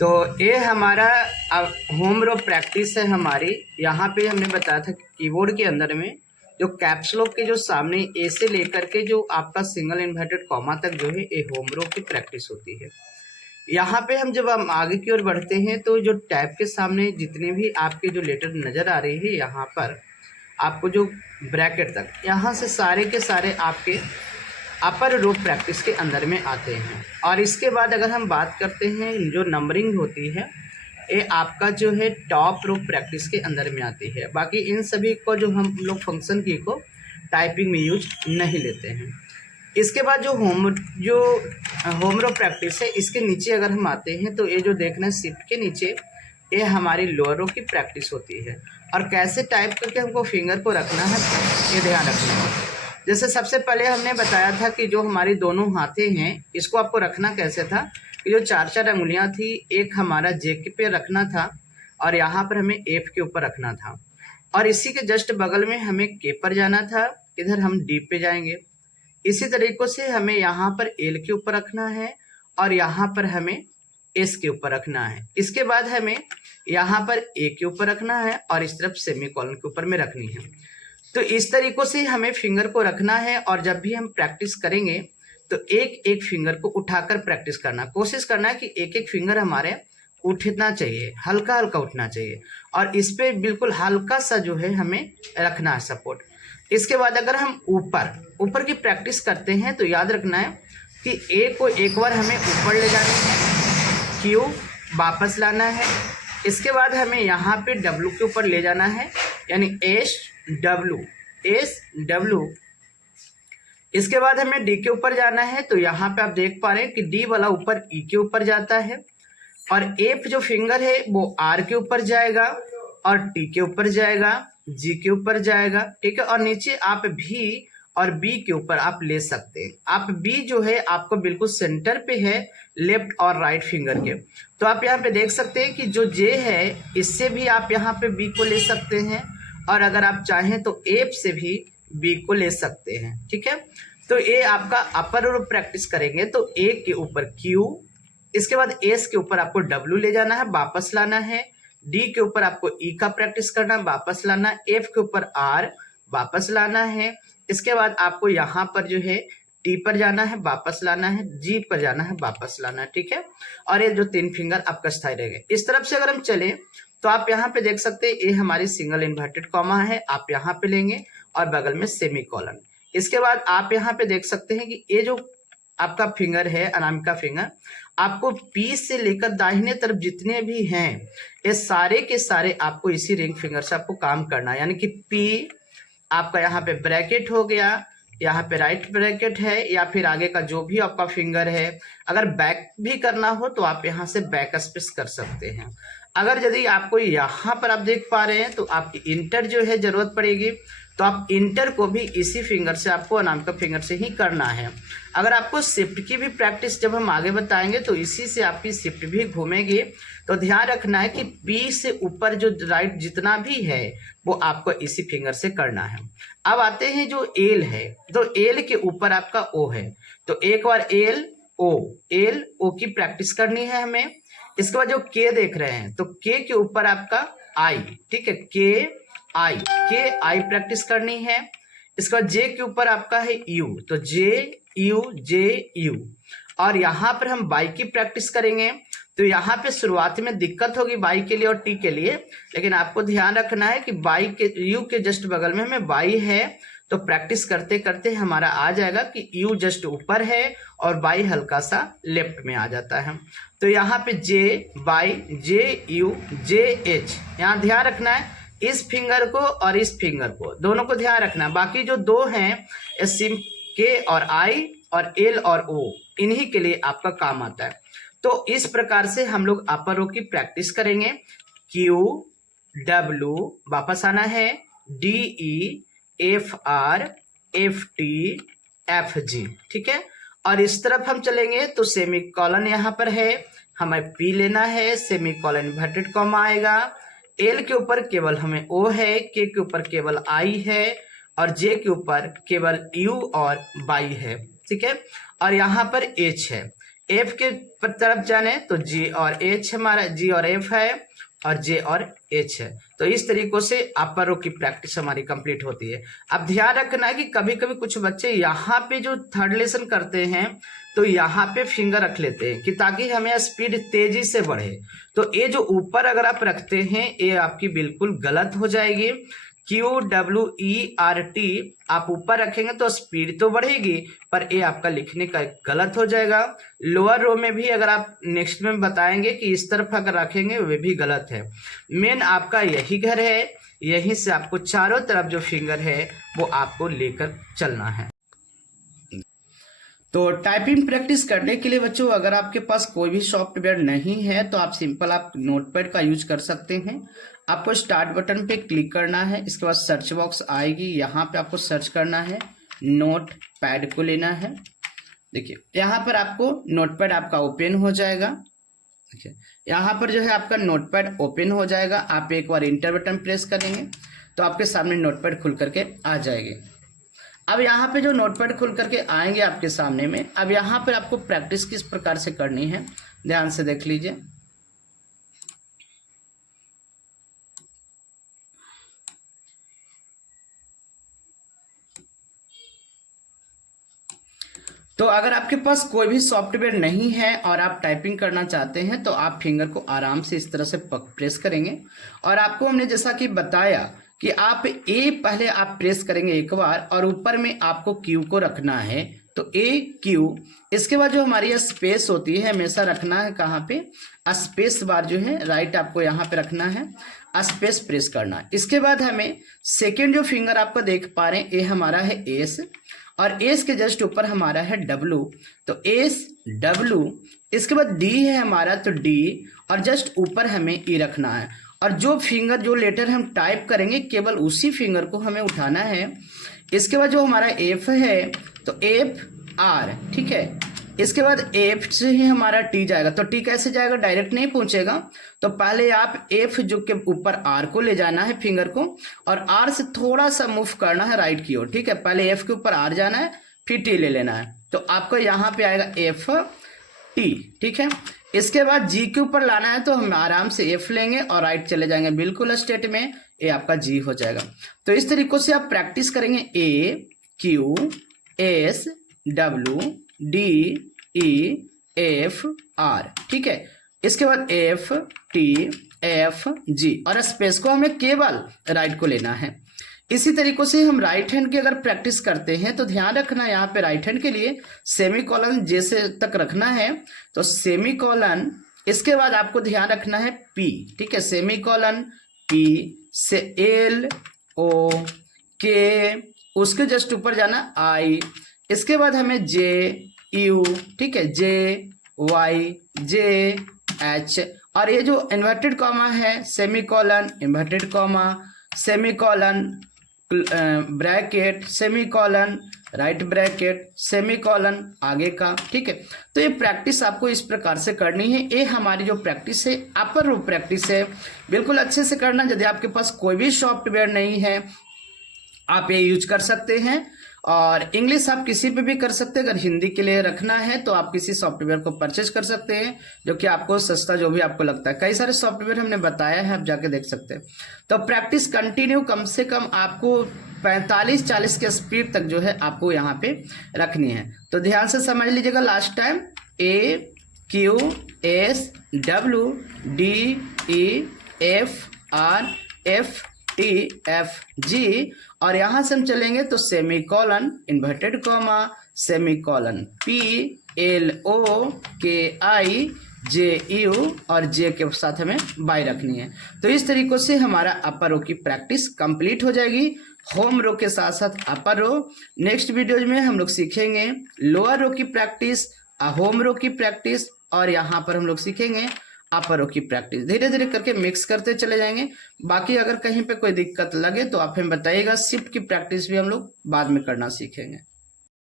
तो ये हमारा अब होम रो प्रैक्टिस है हमारी। यहाँ पे हमने बताया था कि कीबोर्ड के अंदर में जो कैप्स लॉक के जो सामने ए से लेकर के जो आपका सिंगल इन्वर्टेड कॉमा तक जो है ये होम रो की प्रैक्टिस होती है। यहाँ पे हम जब हम आगे की ओर बढ़ते हैं तो जो टैब के सामने जितने भी आपके जो लेटर नज़र आ रही है, यहाँ पर आपको जो ब्रैकेट तक, यहाँ से सारे के सारे आपके अपर रो प्रैक्टिस के अंदर में आते हैं। और इसके बाद अगर हम बात करते हैं जो नंबरिंग होती है, ये आपका जो है टॉप रो प्रैक्टिस के अंदर में आती है। बाकी इन सभी को जो हम लोग फंक्शन की को टाइपिंग में यूज नहीं लेते हैं। इसके बाद जो होम रो प्रैक्टिस है, इसके नीचे अगर हम आते हैं तो ये जो देखना है शिफ्ट के नीचे, ये हमारी लोअर रो की प्रैक्टिस होती है। और कैसे टाइप करके हमको फिंगर को रखना है ये ध्यान रखना है। जैसे सबसे पहले हमने बताया था कि जो हमारी दोनों हाथें हैं इसको आपको रखना कैसे था कि जो 4 अंगुलियां थी, एक हमारा जे के पे रखना था और यहाँ पर हमें एफ के ऊपर रखना था, और इसी के जस्ट बगल में हमें के पर जाना था, इधर हम डी पे जाएंगे। इसी तरीके से हमें यहाँ पर एल के ऊपर रखना है और यहाँ पर हमें एस के ऊपर रखना है। इसके बाद हमें यहाँ पर ए के ऊपर रखना है और इस तरफ सेमीकोलन के ऊपर में रखनी है। तो इस तरीकों से हमें फिंगर को रखना है। और जब भी हम प्रैक्टिस करेंगे तो एक एक फिंगर को उठाकर प्रैक्टिस करना, कोशिश करना है कि एक एक फिंगर हमारे उठना चाहिए, हल्का हल्का उठना चाहिए, और इस पे बिल्कुल हल्का सा जो है हमें रखना है सपोर्ट। इसके बाद अगर हम ऊपर की प्रैक्टिस करते हैं तो याद रखना है कि ए को एक बार हमें ऊपर ले जाना है, क्यू वापस लाना है। इसके बाद हमें यहाँ पे डब्लू के ऊपर ले जाना है, यानी एस डब्लू। इसके बाद हमें डी के ऊपर जाना है, तो यहाँ पे आप देख पा रहे हैं कि डी वाला ऊपर ई के ऊपर जाता है, और एफ जो फिंगर है वो आर के ऊपर जाएगा और टी के ऊपर जाएगा, जी के ऊपर जाएगा, ठीक है। और नीचे आप भी और बी के ऊपर आप ले सकते हैं। आप बी जो है आपको बिल्कुल सेंटर पे है, लेफ्ट और राइट फिंगर के। तो आप यहाँ पे देख सकते हैं कि जो जे है इससे भी आप यहाँ पे बी को ले सकते हैं, और अगर आप चाहें तो एफ से भी बी को ले सकते हैं, ठीक है। तो ये आपका अपर और प्रैक्टिस करेंगे तो ए के ऊपर क्यू, इसके बाद एस के ऊपर आपको डब्ल्यू ले जाना है, वापस लाना है। डी के ऊपर आपको ई का प्रैक्टिस करना है, वापस लाना। एफ के ऊपर आर, वापस लाना है। इसके बाद आपको यहाँ पर जो है टी पर जाना है, वापस लाना है, जी पर जाना है, वापस लाना है, ठीक है। और ये जो 3 फिंगर आपका स्थायी रहेंगे। इस तरफ से अगर हम चलें तो आप यहाँ पे देख सकते हैं ये हमारी सिंगल इन्वर्टेड कॉमा है, आप यहाँ पे लेंगे और बगल में सेमीकोलन। इसके बाद आप यहाँ पे देख सकते हैं कि ये जो आपका फिंगर है अनामिका फिंगर, आपको पी से लेकर दाहिने तरफ जितने भी हैं ये सारे के सारे आपको इसी रिंग फिंगर से आपको काम करना है। यानी कि पी आपका यहाँ पे ब्रैकेट हो गया, यहाँ पे राइट ब्रैकेट है, या फिर आगे का जो भी आपका फिंगर है। अगर बैक भी करना हो तो आप यहाँ से बैक स्पेस कर सकते हैं। अगर यदि आपको यहाँ पर आप देख पा रहे हैं तो आपकी इंटर जो है जरूरत पड़ेगी, तो आप इंटर को भी इसी फिंगर से आपको अनामिका फिंगर से ही करना है। अगर आपको शिफ्ट की भी प्रैक्टिस जब हम आगे बताएंगे तो इसी से आपकी शिफ्ट भी घूमेगी। तो ध्यान रखना है कि पी से ऊपर जो राइट जितना भी है वो आपको इसी फिंगर से करना है। अब आते हैं जो एल है, तो एल के ऊपर आपका ओ है, तो एक बार एल ओ की प्रैक्टिस करनी है हमें। इसके बाद जो के देख रहे हैं तो के ऊपर आपका आई, ठीक है, के आई प्रैक्टिस करनी है। इसके बाद जे के ऊपर आपका है यू, तो जे यू। और यहाँ पर हम बाई की प्रैक्टिस करेंगे, तो यहाँ पे शुरुआत में दिक्कत होगी बाई के लिए और टी के लिए, लेकिन आपको ध्यान रखना है कि बाई के यू के जस्ट बगल में हमें बाई है, तो प्रैक्टिस करते करते हमारा आ जाएगा कि यू जस्ट ऊपर है और बाई हल्का सा लेफ्ट में आ जाता है। तो यहाँ पे J by, J U, J H, यहाँ ध्यान रखना है इस फिंगर को और इस फिंगर को, दोनों को ध्यान रखना है। बाकी जो 2 हैं सिम के और आई और एल और ओ, इन्हीं के लिए आपका काम आता है। तो इस प्रकार से हम लोग अपर रो की प्रैक्टिस करेंगे। क्यू डब्ल्यू, वापस आना है, D E, F R, F T, F जी, ठीक है। और इस तरफ हम चलेंगे तो सेमीकोलन यहाँ पर है, हमें पी लेना है, सेमीकोलन इन्वर्टेड कॉमा आएगा। एल के ऊपर केवल हमें ओ है, के ऊपर केवल आई है, और जे के ऊपर केवल यू और बाई है, ठीक है। और यहाँ पर एच है, एफ के तरफ जाने तो जी और एच हमारा, जी और एफ है और जे और एच है। तो इस तरीकों से अपर रो की प्रैक्टिस हमारी कंप्लीट होती है। अब ध्यान रखना है कि कभी कभी कुछ बच्चे यहाँ पे जो थर्ड लेसन करते हैं तो यहाँ पे फिंगर रख लेते हैं कि ताकि हमें स्पीड तेजी से बढ़े। तो ये जो ऊपर अगर आप रखते हैं ये आपकी बिल्कुल गलत हो जाएगी। QWERT आप ऊपर रखेंगे तो स्पीड तो बढ़ेगी पर ये आपका लिखने का गलत हो जाएगा। लोअर रो में भी अगर आप नेक्स्ट में बताएंगे कि इस तरफ अगर रखेंगे वे भी गलत है। मेन आपका यही घर है, यहीं से आपको चारों तरफ जो फिंगर है वो आपको लेकर चलना है। तो टाइपिंग प्रैक्टिस करने के लिए बच्चों अगर आपके पास कोई भी सॉफ्टवेयर नहीं है तो आप सिंपल आप नोटपैड का यूज कर सकते हैं। आपको स्टार्ट बटन पे क्लिक करना है, इसके बाद सर्च बॉक्स आएगी, यहाँ पे आपको सर्च करना है, नोटपैड को लेना है। देखिए यहाँ पर आपको नोटपैड आपका ओपन हो जाएगा। देखिए यहाँ पर जो है आपका नोटपैड ओपन हो जाएगा। आप एक बार इंटर बटन प्रेस करेंगे तो आपके सामने नोटपैड खुल करके आ जाएगी। अब यहाँ पे जो नोटपैड खुल करके आएंगे आपके सामने में, अब यहाँ पर आपको प्रैक्टिस किस प्रकार से करनी है ध्यान से देख लीजिए। तो अगर आपके पास कोई भी सॉफ्टवेयर नहीं है और आप टाइपिंग करना चाहते हैं तो आप फिंगर को आराम से इस तरह से प्रेस करेंगे और आपको हमने जैसा कि बताया कि आप ए पहले आप प्रेस करेंगे एक बार और ऊपर में आपको क्यू को रखना है। तो ए क्यू, इसके बाद जो हमारी स्पेस होती है हमेशा रखना है कहाँ पे, स्पेस बार जो है राइट आपको यहाँ पे रखना है, स्पेस प्रेस करना है। इसके बाद हमें सेकेंड जो फिंगर आपको देख पा रहे हैं ये हमारा है एस और एस के जस्ट ऊपर हमारा है डब्लू। तो एस डब्लू, इसके बाद डी है हमारा तो डी और जस्ट ऊपर हमें ई रखना है और जो फिंगर जो लेटर हम टाइप करेंगे केवल उसी फिंगर को हमें उठाना है। इसके बाद जो हमारा एफ है तो एफ आर, ठीक है। इसके बाद एफ से ही हमारा टी जाएगा। तो टी कैसे जाएगा, डायरेक्ट नहीं पहुंचेगा। तो पहले आप एफ जो के ऊपर आर को ले जाना है फिंगर को और आर से थोड़ा सा मूव करना है राइट की ओर, ठीक है। पहले एफ के ऊपर आर जाना है फिर टी ले लेना है। तो आपको यहाँ पे आएगा एफ टी, ठीक है। इसके बाद जी के ऊपर लाना है तो हम आराम से एफ लेंगे और राइट चले जाएंगे बिल्कुल स्ट्रेट में, ये आपका जी हो जाएगा। तो इस तरीकों से आप प्रैक्टिस करेंगे A Q S W D E F R, ठीक है। इसके बाद एफ टी एफ जी और स्पेस को हमें केवल राइट को लेना है। इसी तरीकों से हम राइट हैंड की अगर प्रैक्टिस करते हैं तो ध्यान रखना यहाँ पे राइट हैंड के लिए सेमी कॉलन जैसे तक रखना है। तो सेमी कॉलन, इसके बाद आपको ध्यान रखना है पी, ठीक है। सेमी कॉलन पी से एल ओ के, उसके जस्ट ऊपर जाना आई। इसके बाद हमें जे यू, ठीक है, जे वाई जे एच और ये जो इन्वर्टेड कॉमा है semi colon inverted comma semi colon bracket semi colon right bracket semi colon आगे का, ठीक है। तो ये प्रैक्टिस आपको इस प्रकार से करनी है। ये हमारी जो प्रैक्टिस है अपर रो प्रैक्टिस है, बिल्कुल अच्छे से करना। यदि आपके पास कोई भी सॉफ्टवेयर नहीं है आप ये यूज कर सकते हैं और इंग्लिश आप किसी पे भी कर सकते हैं। अगर हिंदी के लिए रखना है तो आप किसी सॉफ्टवेयर को परचेज कर सकते हैं जो कि आपको सस्ता जो भी आपको लगता है। कई सारे सॉफ्टवेयर हमने बताया है, आप जाके देख सकते हैं। तो प्रैक्टिस कंटिन्यू कम से कम आपको 45-40 के स्पीड तक जो है आपको यहाँ पे रखनी है। तो ध्यान से समझ लीजिएगा। Last time A Q S W D E F R F T F G और यहां से हम चलेंगे तो semi colon inverted comma semi colon P L O K I J you और जे के साथ हमें बाई रखनी है। तो इस तरीकों से हमारा अपर रो की प्रैक्टिस कंप्लीट हो जाएगी, होम रो के साथ साथ अपर रो। नेक्स्ट वीडियो में हम लोग सीखेंगे लोअर रो की प्रैक्टिस, होम रो की प्रैक्टिस और यहाँ पर हम लोग सीखेंगे अपर रो की प्रैक्टिस। धीरे धीरे करके मिक्स करते चले जाएंगे। बाकी अगर कहीं पे कोई दिक्कत लगे तो आप हमें बताइएगा। शिफ्ट की प्रैक्टिस भी हम लोग बाद में करना सीखेंगे।